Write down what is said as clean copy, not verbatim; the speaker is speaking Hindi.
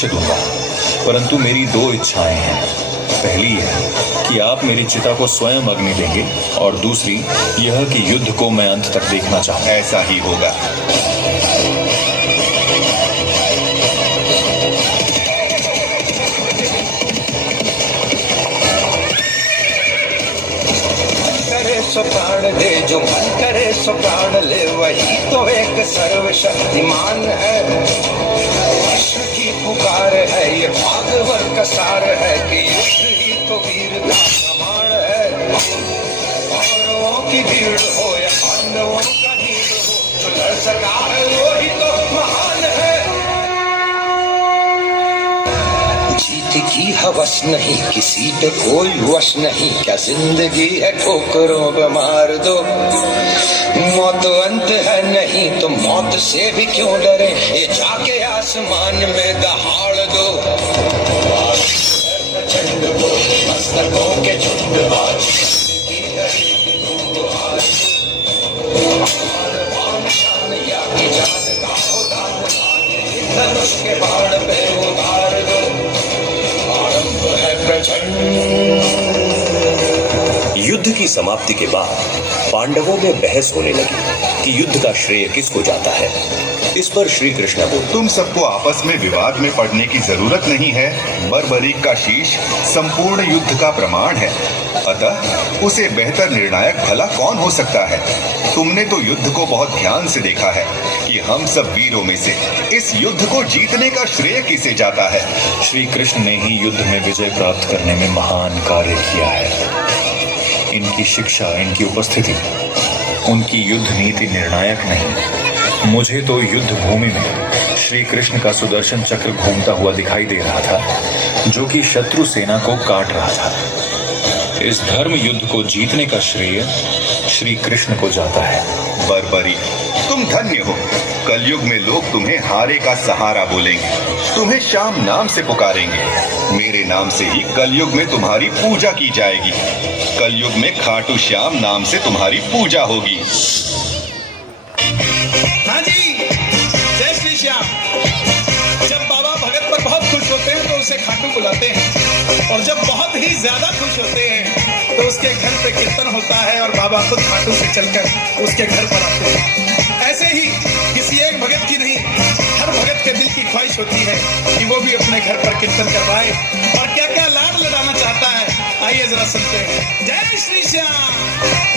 अवश्य दूंगा, परंतु मेरी 2 इच्छाएं हैं। पहली है कि आप मेरी चिता को स्वयं अग्नि देंगे, और दूसरी यह कि युद्ध को मैं अंत तक देखना चाहूंगा। ऐसा ही होगा। सो प्राण दे, जो मन करे सो प्राण ले, वही तो एक सर्वशक्तिमान है। विश्व की पुकार है, ये भागवत का सार है कि युद्ध ही तो वीर का प्रमाण है। कौरवों की भीड़ हो या पांडवों का नीड़ हो, जो लड़ सका है वही तो महान है। जीत की हवस नहीं, किसी पे कोई वश नहीं, क्या जिंदगी है ठोकरों पे मार दो। मौत अंत है नहीं तो मौत से भी क्यों डरे, ये जाके आसमान में दहाड़ दो। प्रचंड को मस्तकों के झुंड आज धनुष के बाण पे उतार दो। युद्ध की समाप्ति के बाद पांडवों में बहस होने लगी कि युद्ध का श्रेय किसको जाता है। इस पर श्री कृष्ण बोले, तुम सबको आपस में विवाद में पड़ने की जरूरत नहीं है। बर्बरीक का शीश संपूर्ण युद्ध का प्रमाण है, अतः उसे बेहतर निर्णायक भला कौन हो सकता है। तुमने तो युद्ध को बहुत ध्यान से देखा है कि हम सब वीरों में से इस युद्ध को जीतने का श्रेय किसे जाता है। श्री कृष्ण ने ही युद्ध में विजय प्राप्त करने में महान कार्य किया है। इनकी शिक्षा, इनकी उपस्थिति, उनकी युद्ध नीति निर्णायक नहीं। मुझे तो युद्ध भूमि में श्री कृष्ण का सुदर्शन चक्र घूमता हुआ दिखाई दे रहा था, जो कि शत्रु सेना को काट रहा था। इस धर्म युद्ध को जीतने का श्रेय श्री कृष्ण को जाता है। बर्बरी, तुम धन्य हो। कलयुग में लोग तुम्हें हारे का सहारा बोलेंगे, तुम्हें श्याम नाम से पुकारेंगे। मेरे नाम से ही कलयुग में तुम्हारी पूजा की जाएगी। कलयुग में खाटू श्याम नाम से तुम्हारी पूजा होगी। हाँ जी, जय श्री श्याम। जब बाबा भगत पर बहुत खुश होते हैं तो उसे खाटू बुलाते हैं, और जब बहुत ही ज्यादा खुश होते हैं तो उसके घर पे कीर्तन होता है और बाबा खुद खाटू से चलकर उसके घर पर आते हैं। ऐसे ही किसी एक भगत की नहीं, हर भगत के दिल की ख्वाहिश होती है कि वो भी अपने घर पर कीर्तन करवाए, और क्या क्या लाड लड़ाना चाहता है। आइए जरा सुनते हैं। जय श्री श्याम।